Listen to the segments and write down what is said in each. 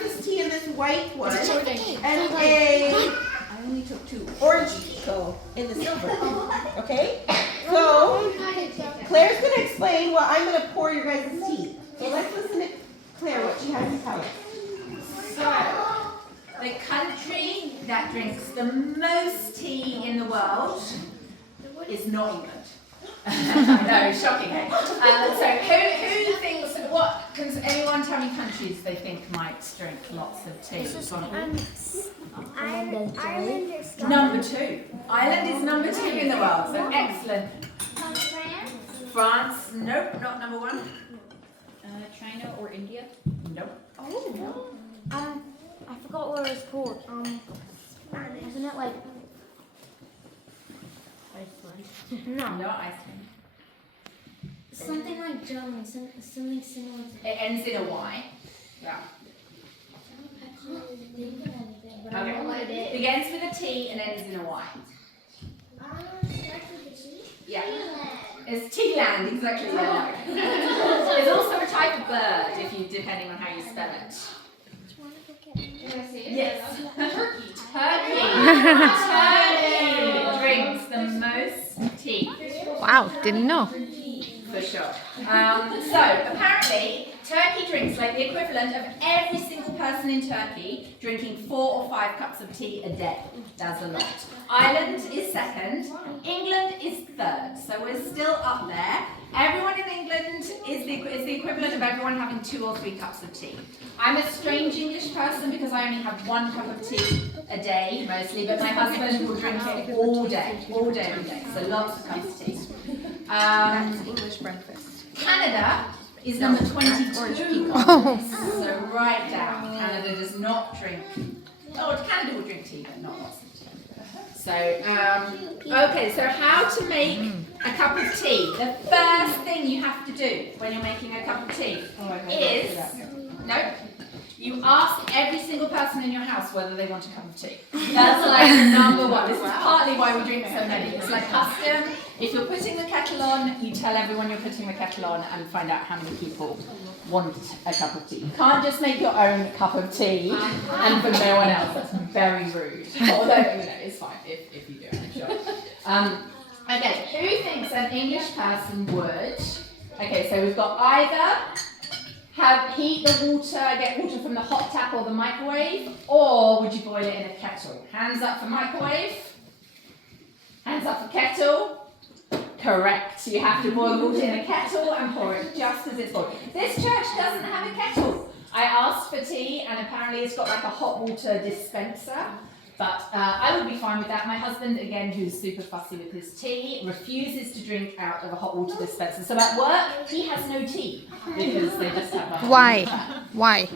breakfast tea in this white one, and I only took 2 orange pekoe in the silver. Okay? So, Claire's going to explain what I'm going to pour your guys' tea. So let's listen to Claire, what she has to tell us. So, the country that drinks the most tea in the world is not England. No, shocking. So who thinks, can anyone tell me countries they think might drink lots of tea? Ireland is Number 2. Ireland is number 2 in the world, so excellent. France? France, nope, not number 1. China or India? Nope. Oh. I forgot what it was called. Isn't it like Iceland? No. No, Iceland. Something like German, something similar to It ends in a Y. Yeah. I can't think of anything, but I know what it is. Begins with a T and ends in a Y. Yeah. It's Tealand, exactly. Yeah, no. There's also a type of bird, depending on how you spell it. Yes. Turkey. Turkey drinks the most tea. Wow, didn't know. For sure. So apparently, Turkey drinks like the equivalent of every single person in Turkey drinking 4 or 5 cups of tea a day. That's a lot. Ireland is second. England is third. So we're still up there. Everyone in England is the equivalent of everyone having 2 or 3 cups of tea. I'm a strange English person because I only have 1 cup of tea a day mostly, but my husband will drink it all day, every day. So lots of cups of tea. English breakfast. Canada is number 22 on this, so write down. Canada does not drink. Oh, Canada will drink tea, but not lots of tea. So, okay. So how to make a cup of tea? The first thing you have to do when you're making a cup of tea is you ask every single person in your house whether they want a cup of tea. That's like number 1. This is partly why we drink so many. It's like custom. If you're putting the kettle on, you tell everyone you're putting the kettle on and find out how many people want a cup of tea. You can't just make your own cup of tea and for no one else. That's very rude. Although, it's fine if you do it, I'm sure. Okay, who thinks an English person would? Okay, so we've got either heat the water, get water from the hot tap or the microwave, or would you boil it in a kettle? Hands up for microwave. Hands up for kettle. Correct. You have to boil water in a kettle and pour it just as it's boiled. This church doesn't have a kettle. I asked for tea and apparently it's got like a hot water dispenser. But I would be fine with that. My husband, again, who's super fussy with his tea, refuses to drink out of a hot water dispenser. So at work, he has no tea because they just have a Why?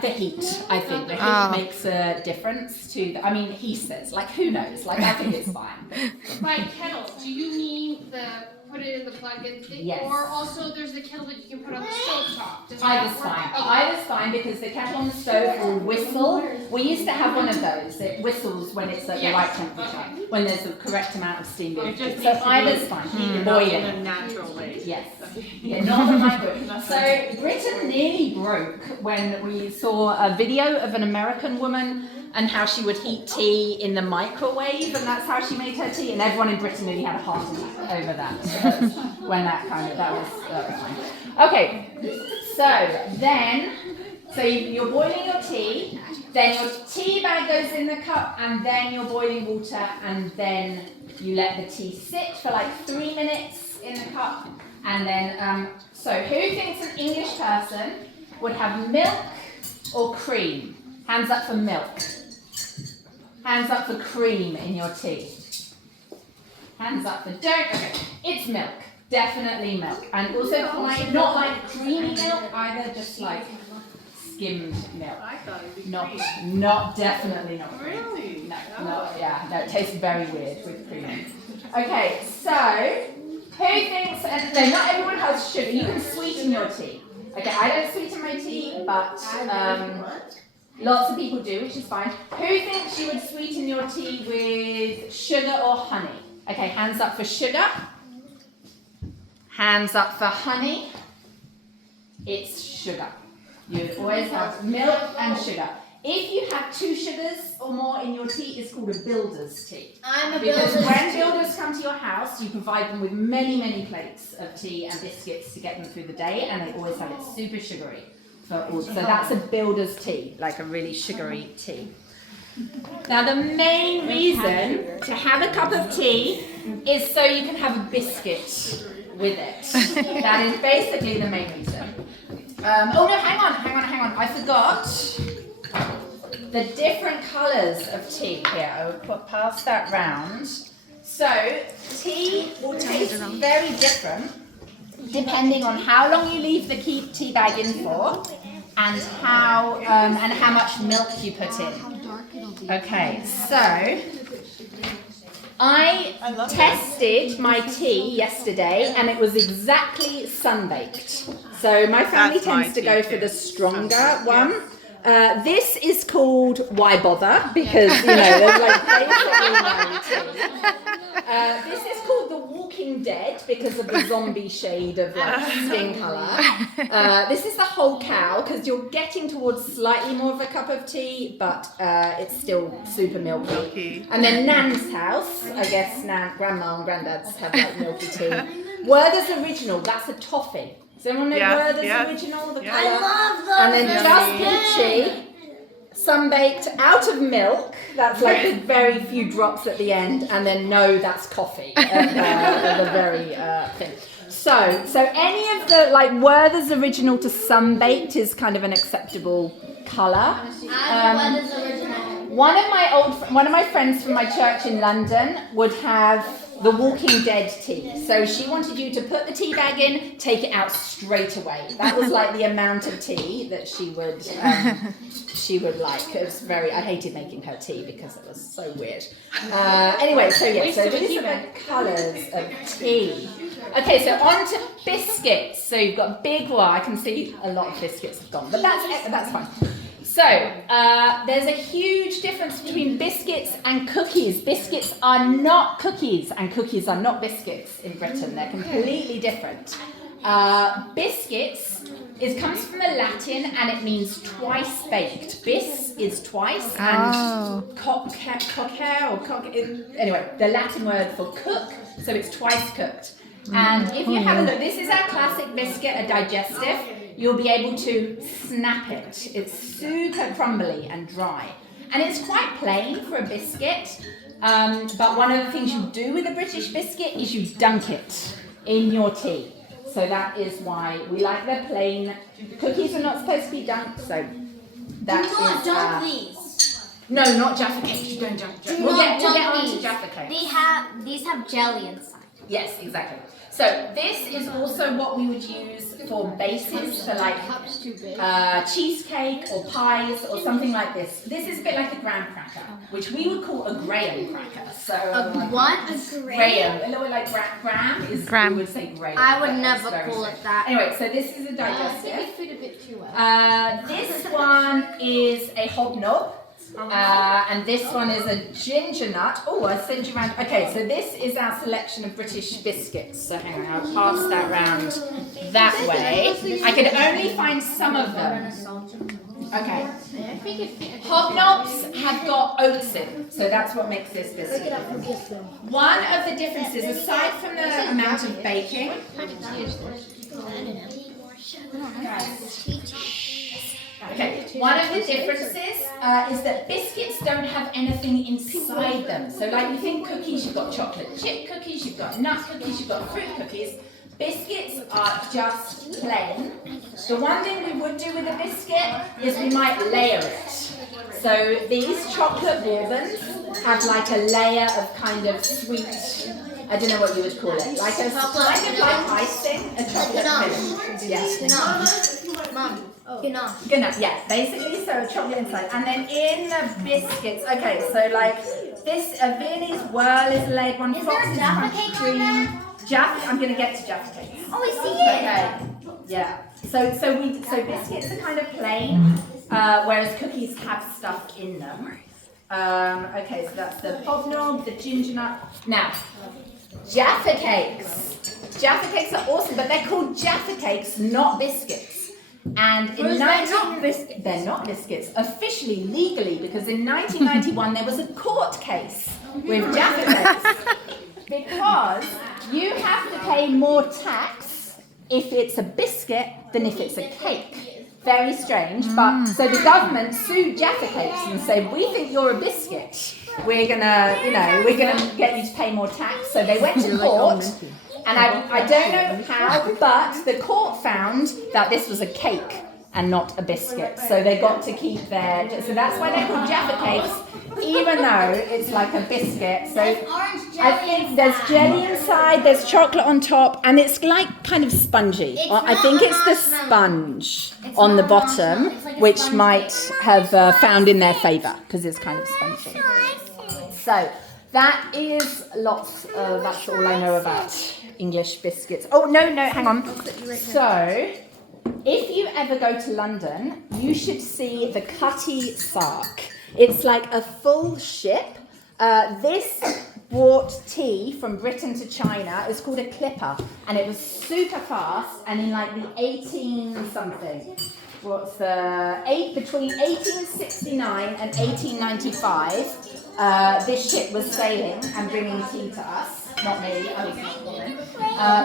The heat, I think. The heat makes a difference to, he says, like, who knows? Like, I think it's fine. By kettle, do you mean put it in the plug-in thing? Yes. Or also there's the kettle that you can put on the stove top? Either's fine. Either's fine because the kettle on the stove will whistle. We used to have one of those. It whistles when it's at the right temperature, when there's the correct amount of steam being produced. So either's fine. Boil it. In a natural way. Yes. Yeah, not the microwave. So Britain nearly broke when we saw a video of an American woman and how she would heat tea in the microwave, and that's how she made her tea. And everyone in Britain nearly had a heart attack over that. When that was fine. Okay, so you're boiling your tea, then your tea bag goes in the cup, and then you're boiling water, and then you let the tea sit for like 3 minutes in the cup, and then, so who thinks an English person would have milk or cream? Hands up for milk. Hands up for cream in your tea. Hands up for okay, it's milk. Definitely milk. And also not like creamy milk either, just like skimmed milk. I thought it would be Not definitely not cream. Really? No, it tastes very weird with cream. Okay, so who thinks, no, not everyone has sugar. You can sweeten your tea. Okay, I don't sweeten my tea, but lots of people do, which is fine. Who thinks you would sweeten your tea with sugar or honey? Okay, hands up for sugar. Hands up for honey. It's sugar. You would always have milk and sugar. If you have 2 sugars or more in your tea, it's called a builder's tea. I'm a Because when builders come to your house, you provide them with many, many plates of tea and biscuits to get them through the day, and they always have it super sugary. So that's a builder's tea, like a really sugary tea. Now the main reason to have a cup of tea is so you can have a biscuit with it. That is basically the main reason. Oh no, hang on. I forgot the different colours of tea. Here, I will pass that round. So tea will taste very different depending on how long you leave the tea bag in for and how much milk you put in. Okay, so I tested my tea yesterday and it was exactly sun-baked. So my family tends to go for the stronger one. This is called Why Bother? Because, there's like basically no tea. This is called The Walking Dead because of the zombie shade of skin colour. This is the Whole Cow because you're getting towards slightly more of a cup of tea, but it's still super milky. And then Nan's House, I guess Grandma and Granddad's have like milky tea. Werther's Original, that's a toffee. Does anyone know Werther's Original? The colour? I love those. And then Just Peachy, sun-baked out of milk. That's like the very few drops at the end, and then no, that's coffee. The very thing. So any of the like Werther's Original to sun-baked is kind of an acceptable colour. Werther's Original. One of my friends from my church in London would have the Walking Dead tea. So she wanted you to put the tea bag in, take it out straight away. That was like the amount of tea that she would like. It was I hated making her tea because it was so weird. Anyway, so these are the colours of tea. Okay, so on to biscuits. So you've got big one. I can see a lot of biscuits have gone, but that's fine. So, there's a huge difference between biscuits and cookies. Biscuits are not cookies, and cookies are not biscuits in Britain. They're completely different. Biscuits comes from the Latin, and it means twice baked. Bis is twice, and anyway, the Latin word for cook, so it's twice cooked. And if you have a look, this is our classic biscuit, a digestive. You'll be able to snap it. It's super crumbly and dry. And it's quite plain for a biscuit. But one of the things you do with a British biscuit is you dunk it in your tea. So that is why we like the plain. Cookies are not supposed to be dunked, so that Do not dunk these. No, not Jaffa cakes. You don't dunk Jaffa. We'll get on to Jaffa cakes. These have jelly inside. Yes, exactly. So this is also what we would use for bases for like cheesecake or pies or something like this. This is a bit like a graham cracker, which we would call a graham cracker. So what? Graham. A little bit like graham is. We would say graham. I would never call it that. Anyway, so this is a digestive. I think it fit a bit too well. This one is a hobnob. And this one is a ginger nut. Oh, I sent you around. Okay, so this is our selection of British biscuits. So hang on, I'll pass that round that way. I could only find some of them. Okay. Hobnobs have got oats in, so that's what makes this biscuit. One of the differences, aside from the amount of baking, one of the differences is that biscuits don't have anything inside them. So like you think cookies, you've got chocolate chip cookies, you've got nut cookies, you've got fruit cookies. Biscuits are just plain. The one thing we would do with a biscuit is we might layer it. So these chocolate bourbons have like a layer of kind of sweet, I don't know what you would call it, like a kind of like icing, a chocolate filling. Yes. Mom. Ganache, yeah, basically, so chocolate inside. And then in the biscuits, okay, so like this, a Viennese whirl is laid one. Is there a Jaffa cake on there? Jaffa, I'm going to get to Jaffa cakes. Oh, I see it. Okay, yeah. So biscuits are kind of plain, whereas cookies have stuff in them. Okay, so that's the hobnob, the ginger nut. Now, Jaffa cakes. Jaffa cakes are awesome, but they're called Jaffa cakes, not biscuits. And in they're not biscuits, officially, legally, because in 1991 there was a court case with Jaffa cakes because you have to pay more tax if it's a biscuit than if it's a cake. Very strange, but so the government sued Jaffa Cakes and said, we think you're a biscuit. We're gonna get you to pay more tax. So they went to court, and I don't know how, but the court found that this was a cake and not a biscuit. So they got to keep so that's why they're called Jaffa Cakes, even though it's like a biscuit. So I think there's jelly inside, there's chocolate on top, and it's like kind of spongy. I think it's the sponge on the bottom, which might have found in their favour, because it's kind of spongy. So that is that's all I know about English biscuits. Oh, no, hang on. So, if you ever go to London, you should see the Cutty Sark. It's like a full ship. This brought tea from Britain to China. It's called a clipper, and it was super fast. And in like the 18 something, between 1869 and 1895, this ship was sailing and bringing tea to us. Not me, I was not born.